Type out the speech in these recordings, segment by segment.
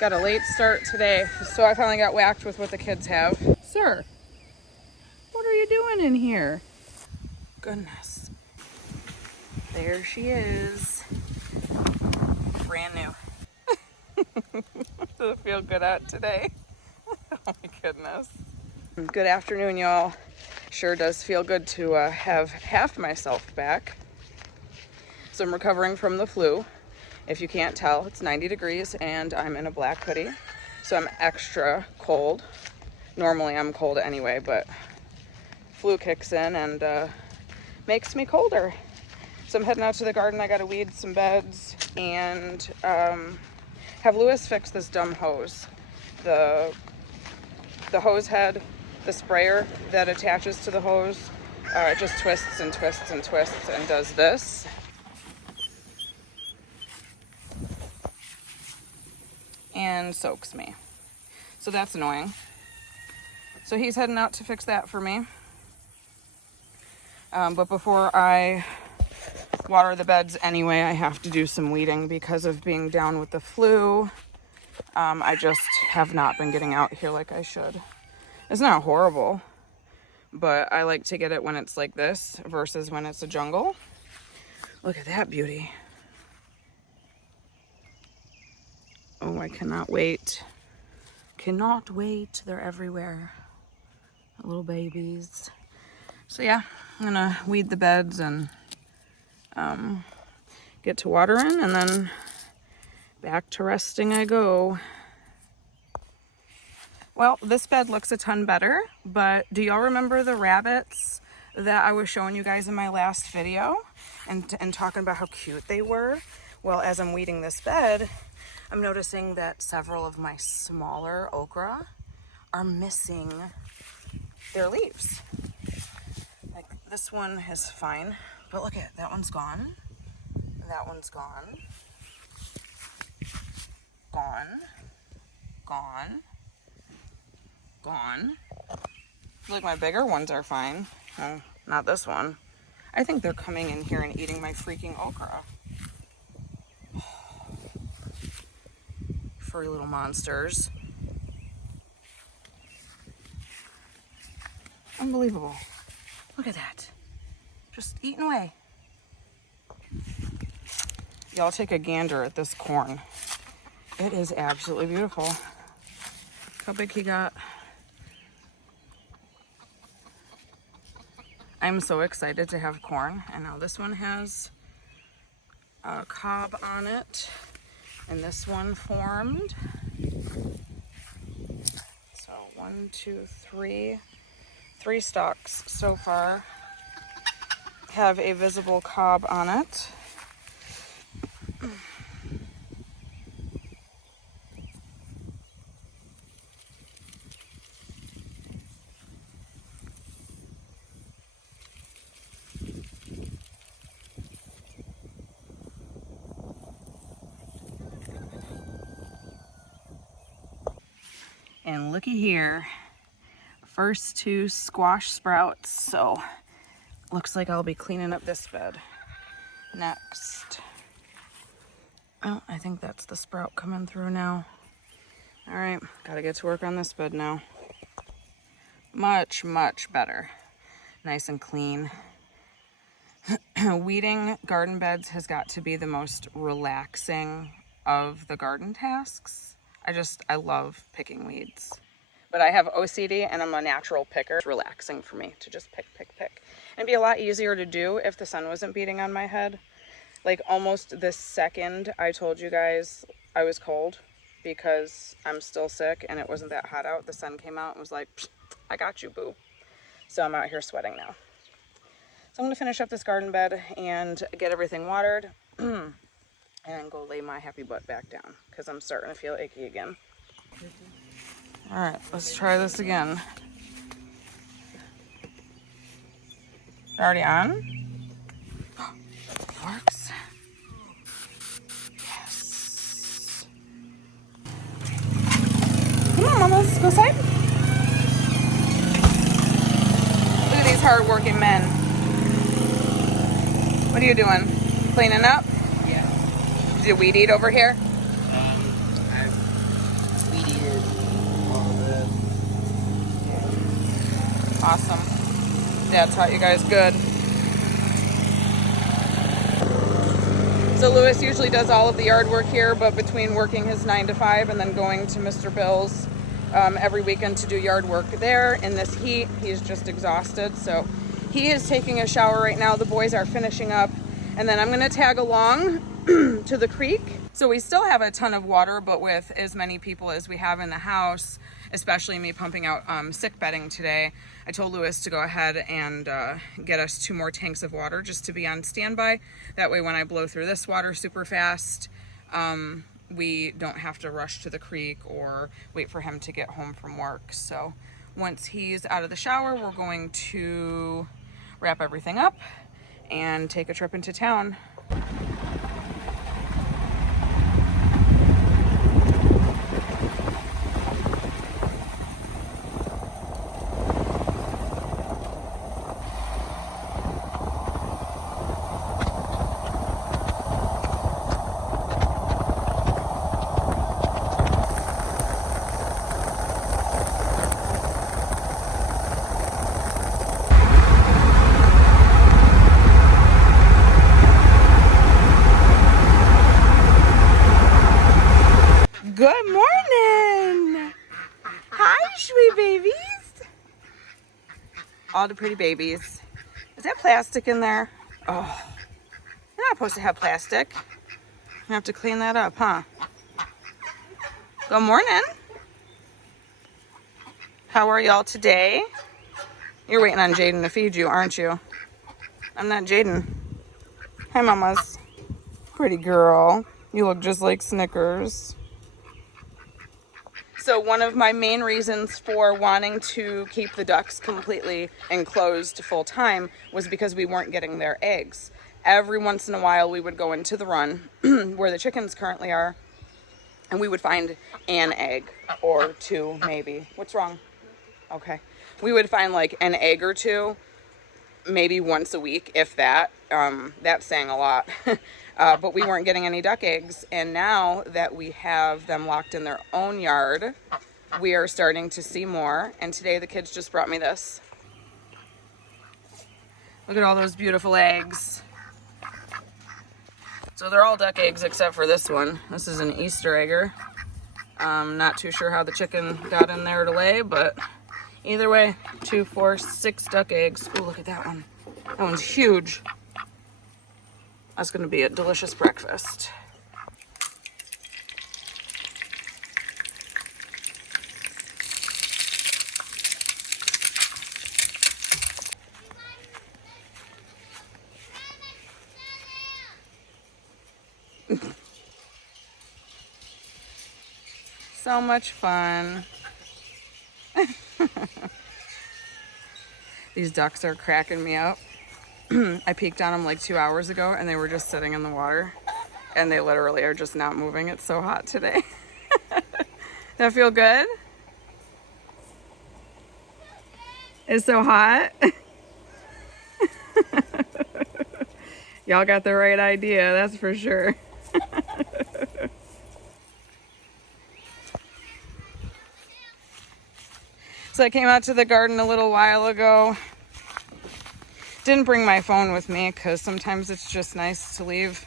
Got a late start today, so I finally got whacked with what the kids have. Sir, what are you doing in here? Goodness. There she is. Brand new. Does it feel good out today? Oh my goodness. Good afternoon, y'all. Sure does feel good to have half myself back. So I'm recovering from the flu. If you can't tell, it's 90 degrees and I'm in a black hoodie. So I'm extra cold. Normally I'm cold anyway, but flu kicks in and makes me colder. So I'm heading out to the garden. I gotta weed some beds and have Lewis fix this dumb hose. The hose head, the sprayer that attaches to the hose, it just twists and twists and twists and does this. And soaks me. So that's annoying. So he's heading out to fix that for me. But before I water the beds anyway, I have to do some weeding because of being down with the flu. I just have not been getting out here like I should. It's not horrible, but I like to get it when it's like this versus when it's a jungle. Look at that beauty. Oh, I cannot wait. Cannot wait. They're everywhere. Little babies. So yeah, I'm gonna weed the beds and get to watering, and then back to resting I go. Well, this bed looks a ton better, but do y'all remember the rabbits that I was showing you guys in my last video and talking about how cute they were? Well, as I'm weeding this bed, I'm noticing that several of my smaller okra are missing their leaves. Like this one is fine, but look at that one's gone. That one's gone. Gone. Gone. Gone. Like my bigger ones are fine. Oh, not this one. I think they're coming in here and eating my freaking okra. Furry little monsters. Unbelievable. Look at that. Just eating away. Y'all take a gander at this corn. It is absolutely beautiful. Look how big he got. I'm so excited to have corn. And now this one has a cob on it. And this one formed. So 1, 2, 3. 3 stalks so far have a visible cob on it. And looky here, first 2 squash sprouts. So looks like I'll be cleaning up this bed next. Oh, I think that's the sprout coming through now. All right, gotta get to work on this bed now. Much, much better. Nice and clean. Weeding garden beds has got to be the most relaxing of the garden tasks. I love picking weeds. But I have OCD and I'm a natural picker. It's relaxing for me to just pick. And it'd be a lot easier to do if the sun wasn't beating on my head. Like almost the second I told you guys I was cold because I'm still sick and it wasn't that hot out, the sun came out and was like, I got you, boo. So I'm out here sweating now. So I'm gonna finish up this garden bed and get everything watered and go lay my happy butt back down because I'm starting to feel achy again. All right, let's try this again. Already on? It works. Yes. Come on, mamas, go inside. Look at these hard-working men. What are you doing? Cleaning up? Yeah. Did we weed eat over here? Awesome. Dad taught you guys good. So Lewis usually does all of the yard work here, but between working his 9 to 5 and then going to Mr. Bill's every weekend to do yard work there in this heat, he's just exhausted. So he is taking a shower right now. The boys are finishing up, and then I'm gonna tag along to the creek. So we still have a ton of water, but with as many people as we have in the house, especially me pumping out sick bedding today, I told Lewis to go ahead and get us 2 more tanks of water just to be on standby. That way when I blow through this water super fast, we don't have to rush to the creek or wait for him to get home from work. So once he's out of the shower, we're going to wrap everything up and take a trip into town. Good morning. Hi, sweet babies. All the pretty babies. Is that plastic in there? Oh, you're not supposed to have plastic. You have to clean that up, huh? Good morning. How are y'all today? You're waiting on Jaden to feed you, aren't you? I'm not Jaden. Hi, mamas. Pretty girl. You look just like Snickers. So one of my main reasons for wanting to keep the ducks completely enclosed full time was because we weren't getting their eggs. Every once in a while we would go into the run where the chickens currently are, and we would find an egg or 2 maybe. What's wrong? Okay. We would find like an egg or 2 maybe once a week, if that. That's saying a lot. But we weren't getting any duck eggs, and now that we have them locked in their own yard, we are starting to see more. And today the kids just brought me this. Look at all those beautiful eggs. So they're all duck eggs except for this one. This is an Easter egger. Not too sure how the chicken got in there to lay, but either way, 2, 4, 6 duck eggs. Oh, look at that one. That one's huge. That's going to be a delicious breakfast. So much fun. These ducks are cracking me up. I peeked on them like 2 hours ago and they were just sitting in the water, and they literally are just not moving. It's so hot today. That feel good? It's so hot. Y'all got the right idea, that's for sure. So I came out to the garden a little while ago. Didn't bring my phone with me because sometimes it's just nice to leave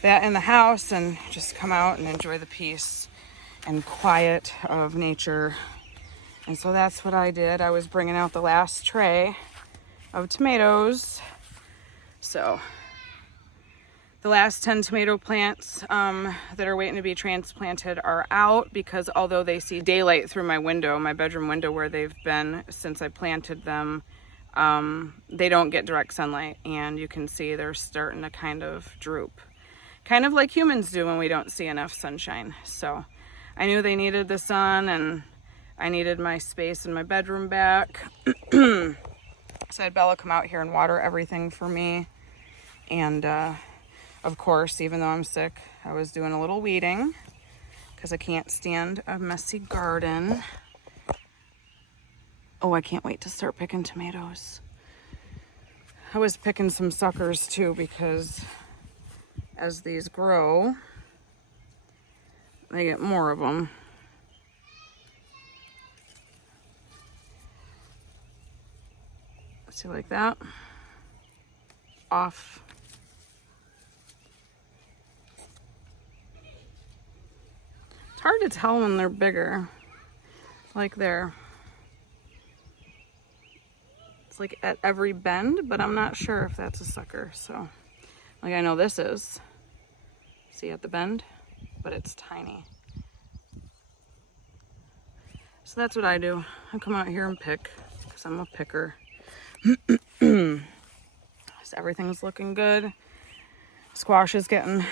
that in the house and just come out and enjoy the peace and quiet of nature. And so that's what I did. I was bringing out the last tray of tomatoes. So the last 10 tomato plants that are waiting to be transplanted are out, because although they see daylight through my window, my bedroom window where they've been since I planted them, they don't get direct sunlight, and you can see they're starting to kind of droop. Kind of like humans do when we don't see enough sunshine. So I knew they needed the sun, and I needed my space in my bedroom back. So I had Bella come out here and water everything for me. And of course, even though I'm sick, I was doing a little weeding because I can't stand a messy garden. Oh, I can't wait to start picking tomatoes. I was picking some suckers too, because as these grow, they get more of them. See, like that. Off. It's hard to tell when they're bigger. Like there. It's like at every bend, but I'm not sure if that's a sucker. So, like I know this is. See at the bend? But it's tiny. So that's what I do. I come out here and pick, because I'm a picker. So everything's looking good. Squash is getting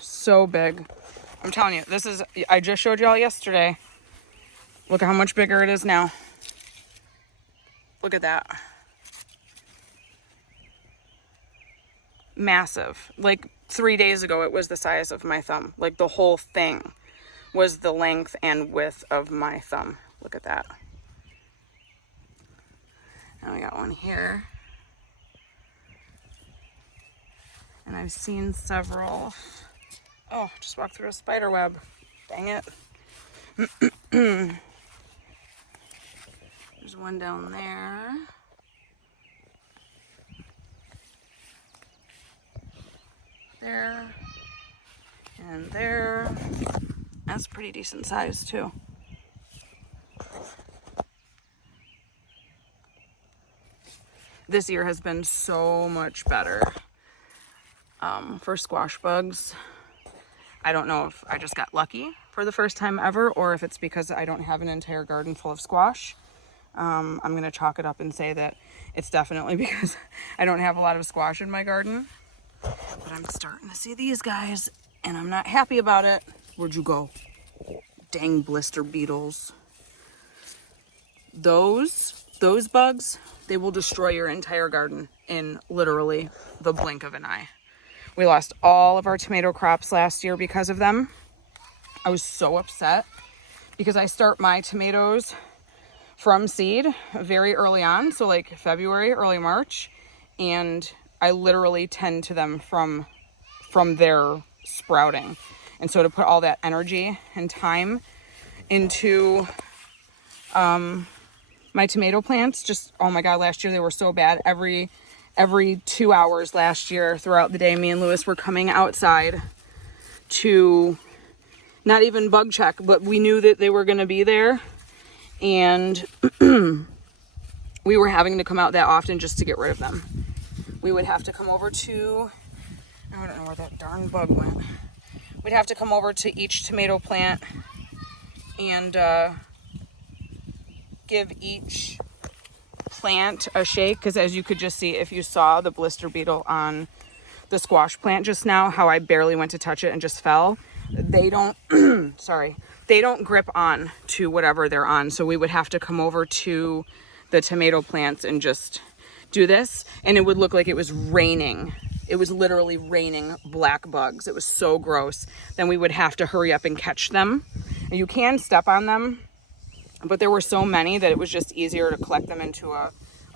so big. I'm telling you, this is, I just showed y'all yesterday. Look at how much bigger it is now. Look at that. Massive. Like 3 days ago, it was the size of my thumb. Like the whole thing was the length and width of my thumb. Look at that. Now we got one here. And I've seen several. Oh, just walked through a spider web. Dang it. There's one down there. There. And there. That's pretty decent size too. This year has been so much better for squash bugs. I don't know if I just got lucky for the first time ever, or if it's because I don't have an entire garden full of squash. I'm going to chalk it up and say that it's definitely because I don't have a lot of squash in my garden. But I'm starting to see these guys, and I'm not happy about it. Where'd you go? Dang blister beetles. Those bugs, they will destroy your entire garden in literally the blink of an eye. We lost all of our tomato crops last year because of them. I was so upset because I start my tomatoes from seed very early on, so like February, early March, and I literally tend to them from their sprouting. And so to put all that energy and time into my tomato plants, just, oh my God, last year they were so bad. Every 2 hours last year throughout the day, me and Lewis were coming outside to not even bug check, but we knew that they were going to be there. And we were having to come out that often just to get rid of them. We would have to come over to, I don't know where that darn bug went. We'd have to come over to each tomato plant and give each plant a shake, because as you could just see, if you saw the blister beetle on the squash plant just now, how I barely went to touch it and just fell. They don't, sorry, they don't grip on to whatever they're on. So we would have to come over to the tomato plants and just do this, and it would look like it was raining. It was literally raining black bugs. It was so gross. Then we would have to hurry up and catch them. And you can step on them, but there were so many that it was just easier to collect them into a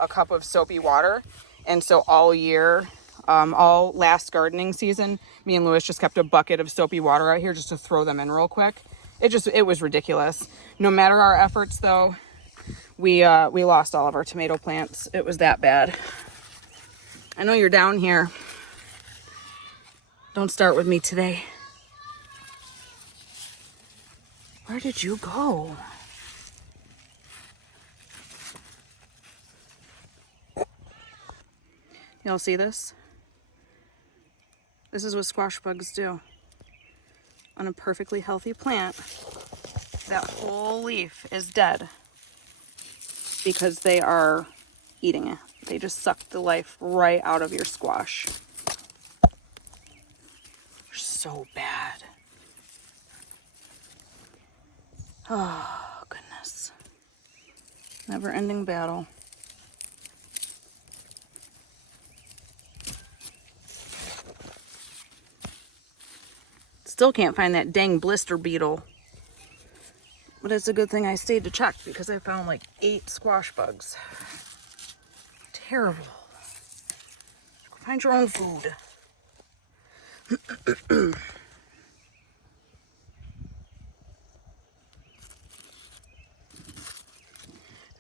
cup of soapy water. And so all year, all last gardening season, me and Lewis just kept a bucket of soapy water out here just to throw them in real quick. It was ridiculous. No matter our efforts though, we lost all of our tomato plants. It was that bad. I know you're down here. Don't start with me today. Where did you go? Y'all see this? This is what squash bugs do. On a perfectly healthy plant, that whole leaf is dead because they are eating it. They just suck the life right out of your squash. They're so bad. Oh, goodness. Never-ending battle. Still can't find that dang blister beetle. But it's a good thing I stayed to check because I found like 8 squash bugs. Terrible. Find your own food.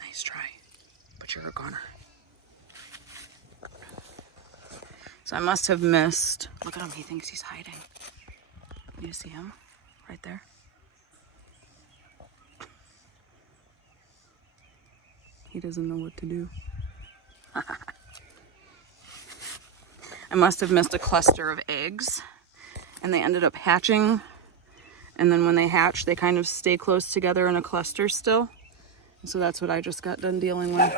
Nice try, but you're a goner. So I must have missed. Look at him, he thinks he's hiding. Do you see him? Right there. He doesn't know what to do. I must have missed a cluster of eggs, and they ended up hatching. And then when they hatch, they kind of stay close together in a cluster still. So that's what I just got done dealing with.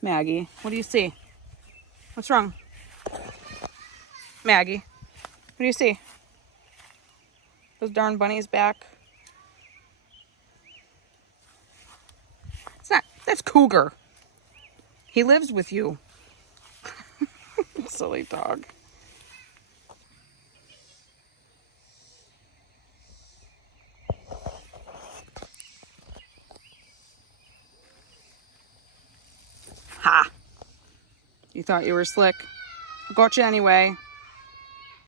Maggie, what do you see? What's wrong? Maggie, what do you see? Those darn bunnies back. It's not, that's Cougar. He lives with you. Silly dog. Ha! You thought you were slick. I got you anyway.